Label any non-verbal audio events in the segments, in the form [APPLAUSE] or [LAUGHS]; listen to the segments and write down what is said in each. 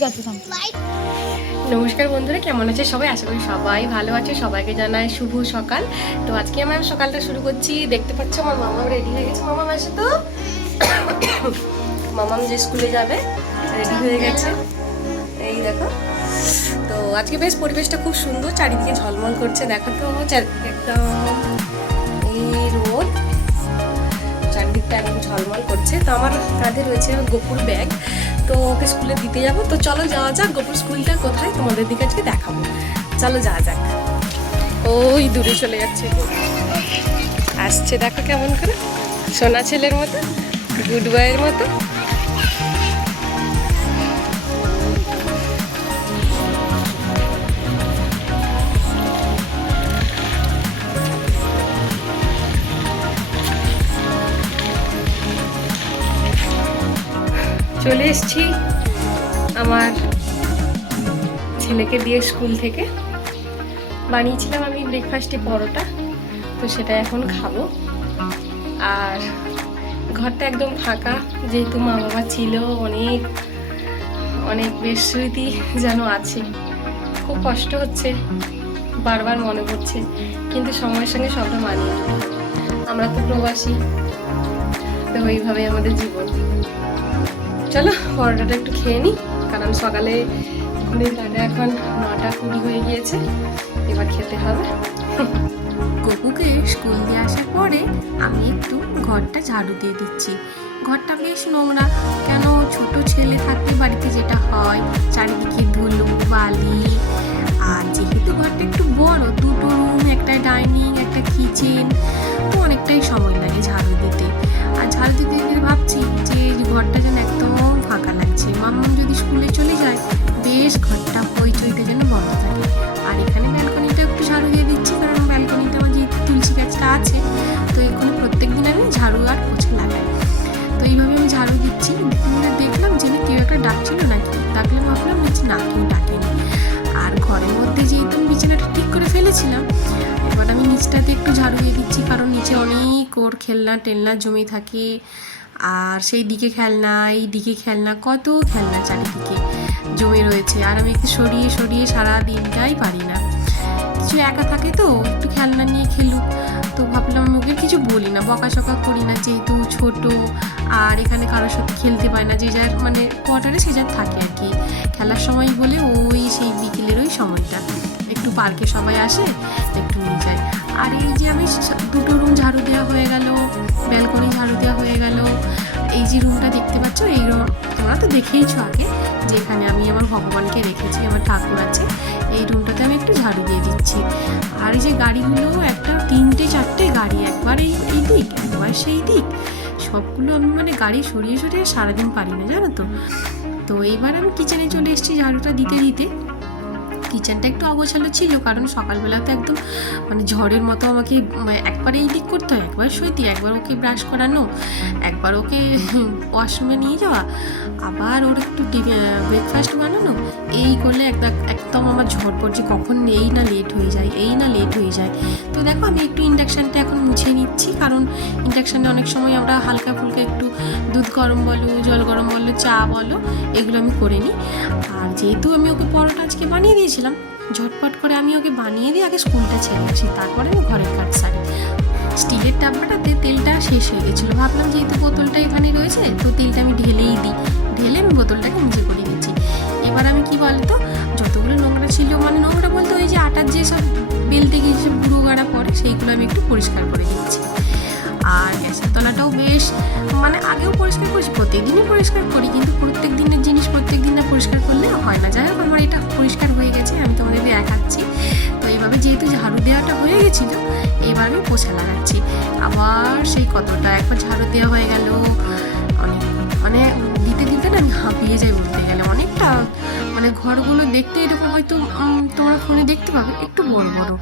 ঠিক আছে নমস্কার বন্ধুরা, কেমন আছে সবাই? আশা করি সবাই ভালো আছে, সবাইকে জানাই শুভ সকাল। তো আজকে আমি সকালটা শুরু করছি, দেখতে পাচ্ছ আমার মামা রেডি হয়ে গেছে। মামা, মাসে তো? মামাম যে স্কুলে যাবে রেডি হয়ে গেছে। এই দেখো। তো আজকে বেশ পরিবেশটা খুব সুন্দর, চারিদিকে ঝলমল করছে। দেখো তো একদম এই রোড চারিদিকটা একদম ঝলমল করছে। তো আমার কাঁধে রয়েছে গোপুর ব্যাগ তো ওকে স্কুলে দিতে যাব। তো চলো যাওয়া যাক, গোপুর স্কুলটা কোথায়? তোমাদের দিকে আজকে দেখাবো। চলো যাওয়া যাক। ওই দূরে চলে যাচ্ছে। আসছে, দেখো কেমন করে। সোনা ছেলের মতো, গুড বয়ের মতো। এসেছি আমার ছেলেকে দিয়ে স্কুল থেকে। বানিয়েছিলাম আমি ব্রেকফাস্টে পরোটা, তো সেটা এখন খাব। আর ঘরটা একদম ফাঁকা, যেহেতু মা বাবা ছিল, অনেক অনেক বেশ স্মৃতি যেন আছে। খুব কষ্ট হচ্ছে, বারবার মনে পড়ছে, কিন্তু সময়ের সঙ্গে সবটা মানিয়ে আমরা তো প্রবাসী, তো ওইভাবেই আমাদের জীবন। চলো, পরোটাটা একটু খেয়ে নিই কারণ সকালে কাটে এখন নটা কুড়ি হয়ে গিয়েছে, এবার খেতে হবে। গপুকে স্কুল দিয়ে আসার পরে আমি একটু ঘরটা ঝাড়ু দিয়ে দিচ্ছি। ঘরটা বেশ নোংরা, কেন ছোট ছেলে থাকলে বাড়িতে যেটা হয়, চারিদিকে ধুলো, বালি, আর যেহেতু ঘরটা একটু বড়, দুটো রুম একটা ডাইনিং একটা কিচেন তো অনেকটাই সময় লাগে ঝাড়ু বেশ ঘরটা হইচইতে যেন বন্ধ থাকে। আর এখানে ব্যালকনিটা একটু ঝাড়ু দিয়ে দিচ্ছি, কারণ ব্যালকনিতে আমার যে তুলসী গাছটা আছে, তো এখানে প্রত্যেক দিন আমি ঝাড়ু আর পোছা লাগাই। তো এইভাবে আমি ঝাড়ু দিচ্ছি দেখলাম যে কেউ একটা ডাকছিল নাকি ডাকলে ভাবলাম নিচে না, কেউ ডাকেনি। আর ঘরের মধ্যে যেহেতু বিছানাটা ঠিক করে ফেলেছিলাম, এবার আমি নিচটাতে একটু ঝাড়ু দিয়ে দিচ্ছি, কারণ নিচে অনেক ওর খেলনা টেলনা জমে থাকে। আর সেই দিকে খেলনা, এই দিকে খেলনা, কত খেলনা চারিদিকে। জমে রয়েছে। আর আমি একটু সরিয়ে সরিয়ে সারা দিনটাই পারি না। কিছু একা থাকে তো, একটু খেলনা নিয়ে খেলুক। তো ভাবলাম ওকে কিছু বলি না বকাশকা করি না, যেহেতু ছোট আর এখানে কারোর সাথে খেলতে পায় না, যে যার মানে কোয়ার্টারে সে যার থাকে আর কি। খেলার সময় বলে ওই সেই বিকেলের ওই সময়টা। একটু পার্কে সবাই আসে, একটু নিয়ে যায়। আর এই যে আমি দুটো রুম ঝাড়ু দেওয়া হয়ে গেল ব্যালকনি ঝাড়ু দেওয়া হয়ে গেল। এই যে রুমটা দেখতে পাচ্ছ, এই তোমরা তো দেখেইছো আগে যে এখানে আমি আমার ভগবানকে রেখেছি, আমার ঠাকুর আছে। এই রুমটাতে আমি একটু ঝাড়ু দিয়ে দিচ্ছি। আর এই যে গাড়িগুলো, একটা তিনটে, চারটে গাড়ি, একবার এই এই দিক, একবার সেই দিক, সবগুলো আমি মানে গাড়ি সরিয়ে সরিয়ে সারাদিন পারি না, জানো তো? তো এইবার আমি কিচেনে চলে এসেছি ঝাড়ুটা দিতে দিতে। কিচেনটা একটু অগোছালো ছিল, কারণ সকালবেলা তো একদম মানে ঝড়ের মতো আমাকে মানে একবার এই দিক করতে হয়, একবার সইতি একবার ওকে ব্রাশ করানো, একবার ওকে [LAUGHS] ওয়াশরুমে নিয়ে যাওয়া, আবার ওর একটু ব্রেকফাস্ট বানানো, এই করলে একদম একদম আমার ঝড় পড়ছে, কখন এই না লেট হয়ে যায়, এই না লেট হয়ে যায়। তো দেখো আমি একটু ইন্ডাকশানটা এখন মুছে নিচ্ছি, কারণ ইন্ডাকশানে অনেক সময় আমরা হালকা ফুলকা একটু দুধ গরম বলো, জল গরম বলো, চা বলো, এগুলো আমি করে নিই। যেহেতু আমি ওকে পরোটা আজকে বানিয়ে দিয়েছিলাম। ঝটপট করে আমি ওকে বানিয়ে দিয়ে আগে স্কুলটা ছেড়ে আসি তারপরে আমি ঘরের কাজ সারি। স্টিলের ডাব্বাটাতে তেলটা শেষ হয়ে গেছিল। ভাবলাম যেহেতু বোতলটা এখানে রয়েছে, তো তেলটা আমি ঢেলেই দিই। ঢেলে আমি বোতলটাকে নিচে করে দিচ্ছি এবার আমি কি বলতো, যতগুলো নোংরা ছিল মানে নোংরা বলতে ওই যে আটার যেসব বেলতে গিয়ে যে বুড়ো গাড়া পড়ে, সেইগুলো আমি একটু পরিষ্কার করে দিচ্ছি আর গ্যাসের তলাটাও বেশ মানে আগেও পরিষ্কার করেছি প্রত্যেকদিনই পরিষ্কার করি, কিন্তু প্রত্যেক দিনের জিনিস প্রত্যেক দিন না পরিষ্কার করলে হয় না। যাই হোক, আমার এটা পরিষ্কার হয়ে গেছে, আমি তোমাদের দেখাচ্ছি। তো এইভাবে যেহেতু ঝাড়ু দেওয়াটা হয়ে গেছিল, এবার আমি পোছা লাগাচ্ছি। আবার সেই কতটা, একবার ঝাড়ু দেওয়া হয়ে গেল অনেক মানে দিতে দিতে না হাঁপিয়ে যাই বলতে গেলে। অনেকটা মানে ঘরগুলো দেখতে এরকম হয়তো তোমরা ফোনে দেখতে পাবে, একটু বড় বড়।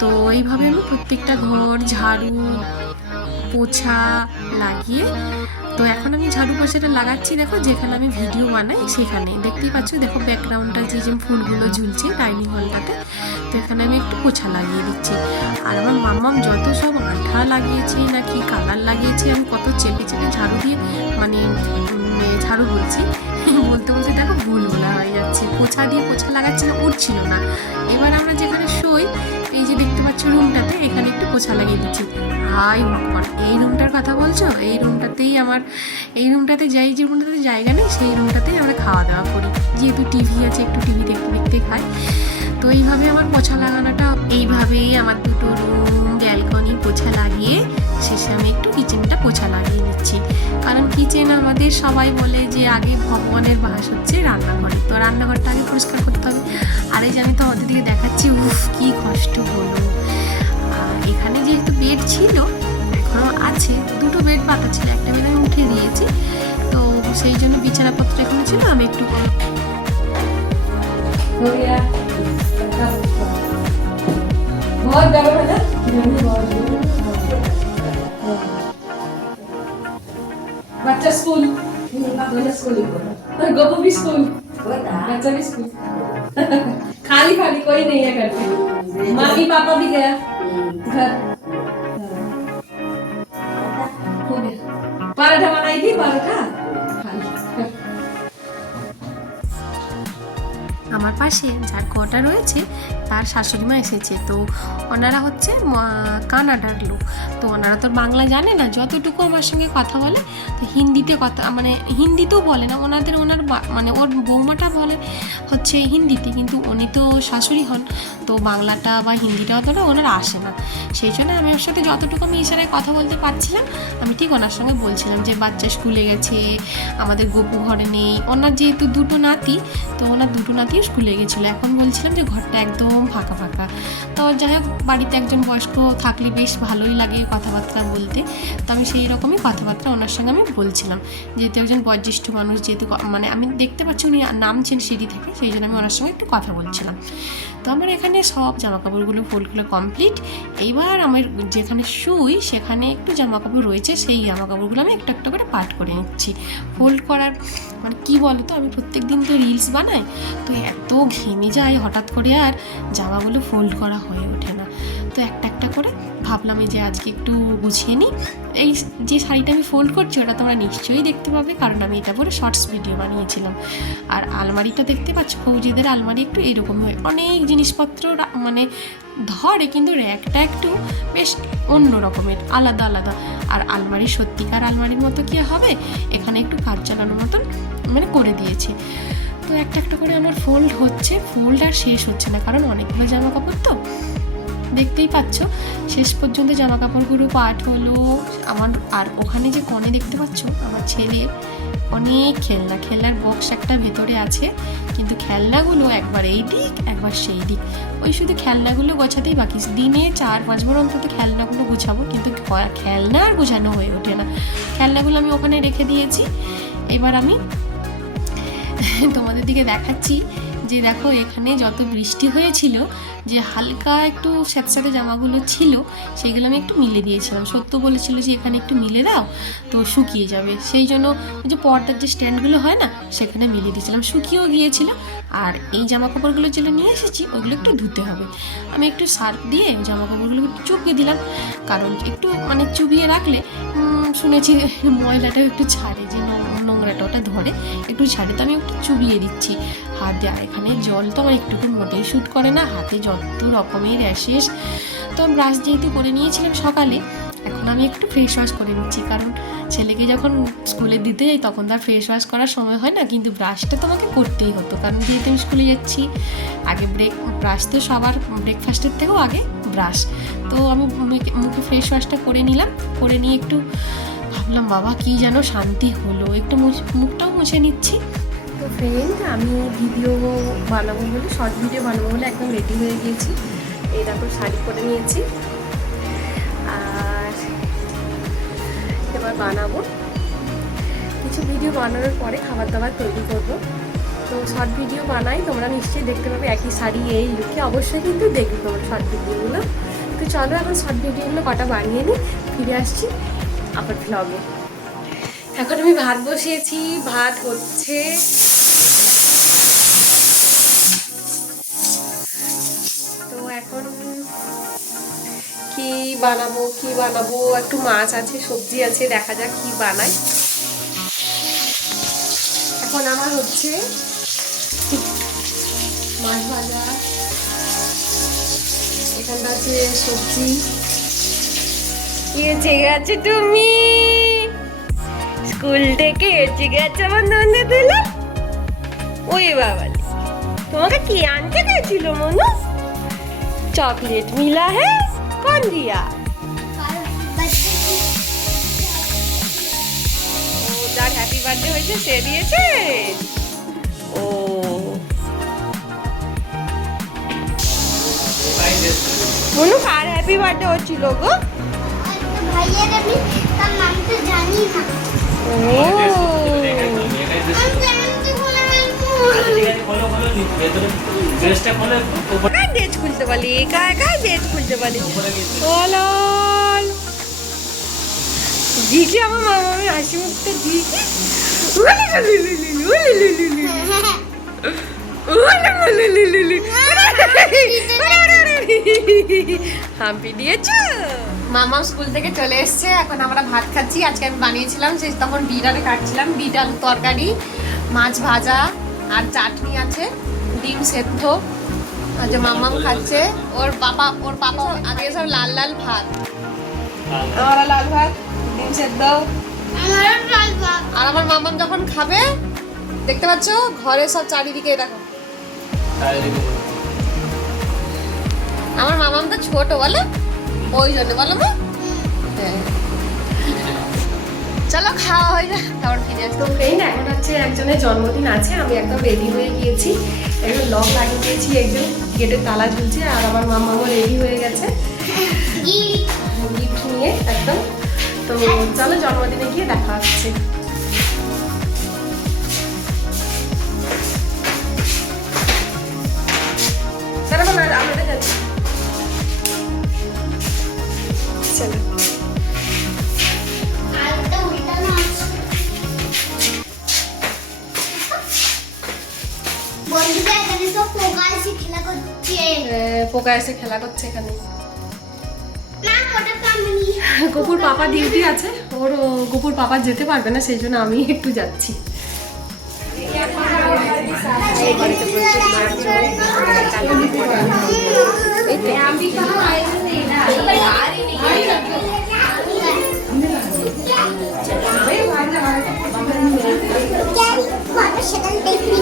তো এইভাবে আমি প্রত্যেকটা ঘর, ঝাড়ু পোছা লাগিয়ে, তো এখন আমি ঝাড়ু পোছাটা লাগাচ্ছি, দেখো, যেখানে আমি ভিডিও বানাই সেখানে। দেখতেই পাচ্ছ, দেখো ব্যাকগ্রাউন্ডটা যে যে ফুলগুলো ঝুলছে ডাইনিং হলটাতে তো এখানে আমি একটু পোছা লাগিয়ে দিচ্ছি। আর আমার মাম্মাম যত সব আঠা লাগিয়েছে, নাকি কালার লাগিয়েছি, আমি কত চেপে চেপে ঝাড়ু দিয়ে মানে ঝাড়ু বলছি, [LAUGHS] বলতে বলতে দেখো ভুল বলা হয়ে যাচ্ছে। পোছা দিয়ে পোছা লাগাচ্ছি না, উঠছিল না। এবার আমরা যেখানে শুই যে দেখতে পাচ্ছ রুমটাতে এখানে একটু পোছা লাগিয়ে দিচ্ছি। হাই ভগবান এই রুমটার কথা বলছো? এই রুমটাতেই আমার, এই রুমটাতে যাই যে রুমটাতে জায়গা নেই, সেই রুমটাতেই আমরা খাওয়া দাওয়া করি। যেহেতু টিভি আছে, একটু টিভি দেখতে দেখতে খাই। তো এইভাবে আমার পোছা লাগানোটা, এইভাবেই আমার দুটো রুম পোছা লাগিয়ে শেষে আমি একটু কিচেনটা পোছা লাগিয়ে নিচ্ছি কারণ কিচেন আমাদের সবাই বলে যে আগে ভগবানের বাস হচ্ছে রান্নাঘরে তো রান্নাঘরটা আগে পরিষ্কার করতে হবে আর এই যে আমি তো আমাদের দিকে দেখাচ্ছি উফ কি কষ্ট হলো আর এখানে যেহেতু বেড ছিল এখনও আছে দুটো বেড পাতা ছিল একটা বেড আমি উঠে দিয়েছি তো সেই জন্য বিছানাপত্র এখানে ছিল আমি একটু हो गया बहुत गर्म है बच्चा स्कूल गोपू भी स्कूल बच्चा भी स्कूल खाली खाली कोई नहीं है घर पे मम्मी पापा भी गया घर पराठा बनाई थी पराठा আমার পাশে, যার কোয়ার্টার রয়েছে, তার শাশুড়ি মা এসেছে। তো ওনারা হচ্ছে কানাডার লোক। তো ওনারা তো বাংলা জানে না, যতটুকু আমার সঙ্গে কথা বলে, তো হিন্দিতে কথা মানে হিন্দিতেও বলে না। ওনাদের, ওনার মানে ওর বৌমাটা বলে হচ্ছে হিন্দিতে, কিন্তু উনি তো শাশুড়ি হন। তো বাংলাটা বা হিন্দিটা অতটা ওনার আসে না। সেই জন্য আমি ওর সাথে যতটুকু আমি ইশারায় কথা বলতে পারছিলাম, আমি ঠিক ওনার সঙ্গে বলছিলাম যে, বাচ্চা স্কুলে গেছে, আমাদের গপু ঘরে নেই। ওনার যেহেতু দুটো নাতি, তো ওনার দুটো নাতিও স্কুলে গেছিল। এখন বলছিলাম যে ঘরটা একদম ফাঁকা ফাঁকা। তো যাই হোক, বাড়িতে একজন বয়স্ক থাকলে বেশ ভালোই লাগে কথাবার্তা বলতে। তো আমি সেই রকমই কথাবার্তা ওনার সঙ্গে আমি বলছিলাম। যেহেতু একজন বয়োজ্যেষ্ঠ মানুষ, যেহেতু মানে আমি দেখতে পাচ্ছি উনি নামছেন সিঁড়ি থেকে, সেই জন্য আমি ওনার সঙ্গে একটু কথা বলছিলাম। তো আমার এখানে সব জামা কাপড়গুলো ফোল্ডগুলো কমপ্লিট এইবার আমার যেখানে শুই, সেখানে একটু জামা কাপড় রয়েছে, সেই জামা কাপড়গুলো আমি একটা একটা করে পাট করে নিচ্ছি। ফোল্ড করার মানে কী বলো তো আমি প্রত্যেক দিন তো রিলস বানাই, তো এত ঘেমে যায় হঠাৎ করে আর জামাগুলো ফোল্ড করা হয়ে ওঠে না। তো একটা একটা করে। ভাবলাম এই যে আজকে একটু গুছিয়ে নিই। এই যে শাড়িটা আমি ফোল্ড করছি, ওটা তোমরা নিশ্চয়ই দেখতে পাবে, কারণ আমি এটা পরে শর্টস ভিডিও বানিয়েছিলাম। আর আলমারিটা দেখতে পাচ্ছ, ফৌজিদের আলমারি একটু এরকম হয়। অনেক জিনিসপত্র মানে ধরে, কিন্তু র্যাকটা একটু বেশ অন্য রকমের, আলাদা আলাদা। আর আলমারি সত্যিকার আলমারির মতো কি হবে? এখানে একটু কাজ চালানোর মতন মানে করে দিয়েছে। তো একটা একটা করে আমার ফোল্ড হচ্ছে। ফোল্ড আর শেষ হচ্ছে না, কারণ অনেকগুলো জামা কাপড় তো। দেখতেই পাচ্ছ। শেষ পর্যন্ত জামা কাপড়গুলো পাট হলো। আমার আর ওখানে যে কনে দেখতে পাচ্ছ, আমার ছেলে অনেক খেলনা, খেলনার বক্স একটা ভেতরে আছে, কিন্তু খেলনাগুলো একবার এই দিক, একবার সেই দিক। ওই শুধু খেলনাগুলো গোছাতেই বাকি। দিনে চার পাঁচবার অন্তত খেলনাগুলো গুছাবো, কিন্তু খেলনা আর গোছানো হয়ে ওঠে না। খেলনাগুলো আমি ওখানে রেখে দিয়েছি। এবার আমি তোমাদের দিকে দেখাচ্ছি। যে দেখো, এখানে যত বৃষ্টি হয়েছিল, যে হালকা একটু স্যাঁতস্যাঁতে জামাগুলো ছিল, সেগুলো আমি একটু মিলে দিয়েছিলাম। সত্য বলেছিল যে এখানে একটু মিলে দাও, তো শুকিয়ে যাবে। সেই জন্য ওই যে পর্দার যে স্ট্যান্ডগুলো হয় না, সেখানে মিলে দিয়েছিলাম। শুকিয়েও গিয়েছিল, আর এই জামা কাপড়গুলো যেগুলো নিয়ে এসেছি ওইগুলো একটু ধুতে হবে। আমি একটু সার্ফ দিয়ে জামা কাপড়গুলো একটু চুপিয়ে দিলাম, কারণ একটু মানে চুবিয়ে রাখলে শুনেছি ময়লাটাও একটু ছাড়ে, যে নোং- নোংরাটা ওটা ধরে, একটু ছাড়ে তো আমি একটু চুবিয়ে দিচ্ছি। হাত দিয়ে এখানে জল তো আমার একটুকু মোটেই শ্যুট করে না, হাতে যত রকমের র্যাশেস তো ব্রাশ যেহেতু করে নিয়েছিলাম সকালে, এখন আমি একটু ফেস ওয়াশ করে নিচ্ছি, কারণ ছেলেকে যখন স্কুলে দিতে যাই তখন তার ফেস ওয়াশ করার সময় হয় না, কিন্তু ব্রাশটা তোমাকে করতেই হতো। কারণ যেহেতু আমি স্কুলে যাচ্ছি, আগে ব্রেক ব্রাশ তো সবার ব্রেকফাস্টের থেকেও আগে ব্রাশ তো আমি মুখে ফেস ওয়াশটা করে নিলাম, করে নিয়ে একটু ভাবলাম, বাবা, কি যেন শান্তি হলো। একটু মুখটাও মুছে নিচ্ছি। তো ফ্রেন্ড আমি ভিডিও বানাবো বলে শর্ট ভিডিও বানাবো বলে একদম রেডি হয়ে গিয়েছি। এই দেখো, শাড়ি পরে নিয়েছি। আর এবার বানাবো। কিছু ভিডিও বানানোর পরে খাবার দাবার তৈরি করব। তো শর্ট ভিডিও বানাই, তোমরা নিশ্চয়ই দেখতে পাবে একই শাড়ি, এই লুকে অবশ্যই কিন্তু দেখবে তোমরা শর্ট ভিডিওগুলো তো চলো, এখন শর্ট ভিডিওগুলো কটা বানিয়ে নিই। ফিরে আসছি। আবার ভ্লগে এখন আমি ভাত বসিয়েছি, ভাত হচ্ছে তো এখন কি বানাবো কি বানাবো? একটু মাছ আছে, সবজি আছে, দেখা যাক কি বানাই। এখন আমার হচ্ছে মাছ ভাজা। এখানটা আছে সবজি। এসে গেছে তুমি। স্কুল থেকে এসে গেছে আমার নন্দে দিলে। ওই বাবা তোমাকে কি আনতে গেছিল, মনু? চকলেট মিলা হ্যাঁ কোন দিয়া? যার হ্যাপি বার্থডে হয়েছে, সে দিয়েছে। ও। মনু, কার হ্যাপি বার্থডে হচ্ছিল গো? ভাইয়ের আমি তার নাম তো জানি না খুলতে বলি কার কার ডেট খুলতে বলি বলল দিকে আমার মামা আমি হাসি মুখটা দিকে হাম্পি দিয়েছ মামা স্কুল থেকে চলে এসছে এখন আমরা ভাত খাচ্ছি। আজকে আমি বানিয়েছিলাম সেই তখন বিট আলু কাটছিলাম বিট আলু তরকারি মাছ ভাজা আর চাটনি আছে ডিম সেদ্ধ। আর যে মামাম খাচ্ছে ওর পাপা ওর পাপা আগে সব লাল লাল ভাত। আমরা লাল ভাত ডিম সেদ্ধ। আর আমার মামাম যখন খাবে দেখতে পাচ্ছ ঘরে সব চারিদিকে দেখো আমার মামাম তো ছোট বলো? ওই জন্য বলো মা হ্যাঁ। চলো খাওয়া হয়ে যায় তারপর ফিরে আসতে ফ্রেন্ড এখন হচ্ছে একজনের জন্মদিন আছে আমি একদম রেডি হয়ে গিয়েছি। একদম লক লাগিয়ে দিয়েছি একজন গেটের তালা ঝুলছে আর আমার মামাও রেডি হয়ে গেছে। গিফট নিয়ে একদম। তো চলো জন্মদিনে গিয়ে দেখা হচ্ছে। পোকা এসে খেলা করছে। পোকা এসে খেলা করছে এখানে। গপুর পাপা ডিউটি আছে। ওর গপুর পাপা যেতে পারবে না সেই জন্য আমি একটু যাচ্ছি। সেটা দেখবি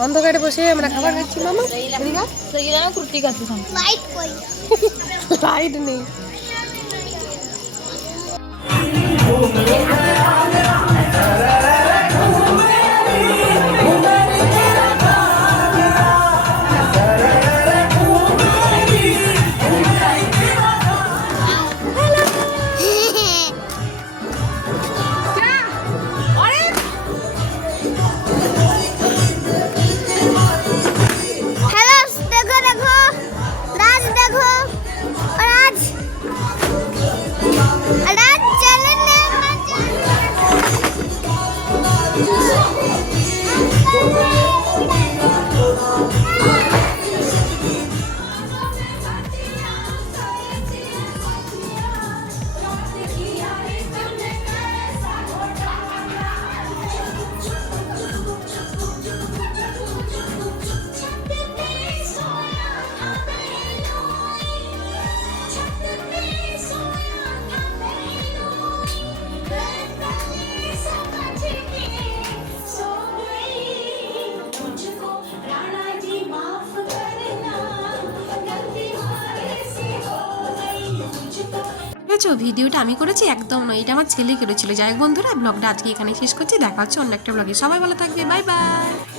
অন্ধকারে বসে আমরা খাবার খাচ্ছি মামা। কুর্তি খাচ্ছি লাইট [LAUGHS] নেই। [LAUGHS] ভিডিওটা আমি করেছি, একদম নয়, এটা আমার ছেলে করেছিল। যাই বন্ধুরা, ব্লগটা আজকে এখানে শেষ করছি, দেখা হচ্ছে অন্য একটা ব্লগে। সবাই ভালো থাকবে, বাই বাই।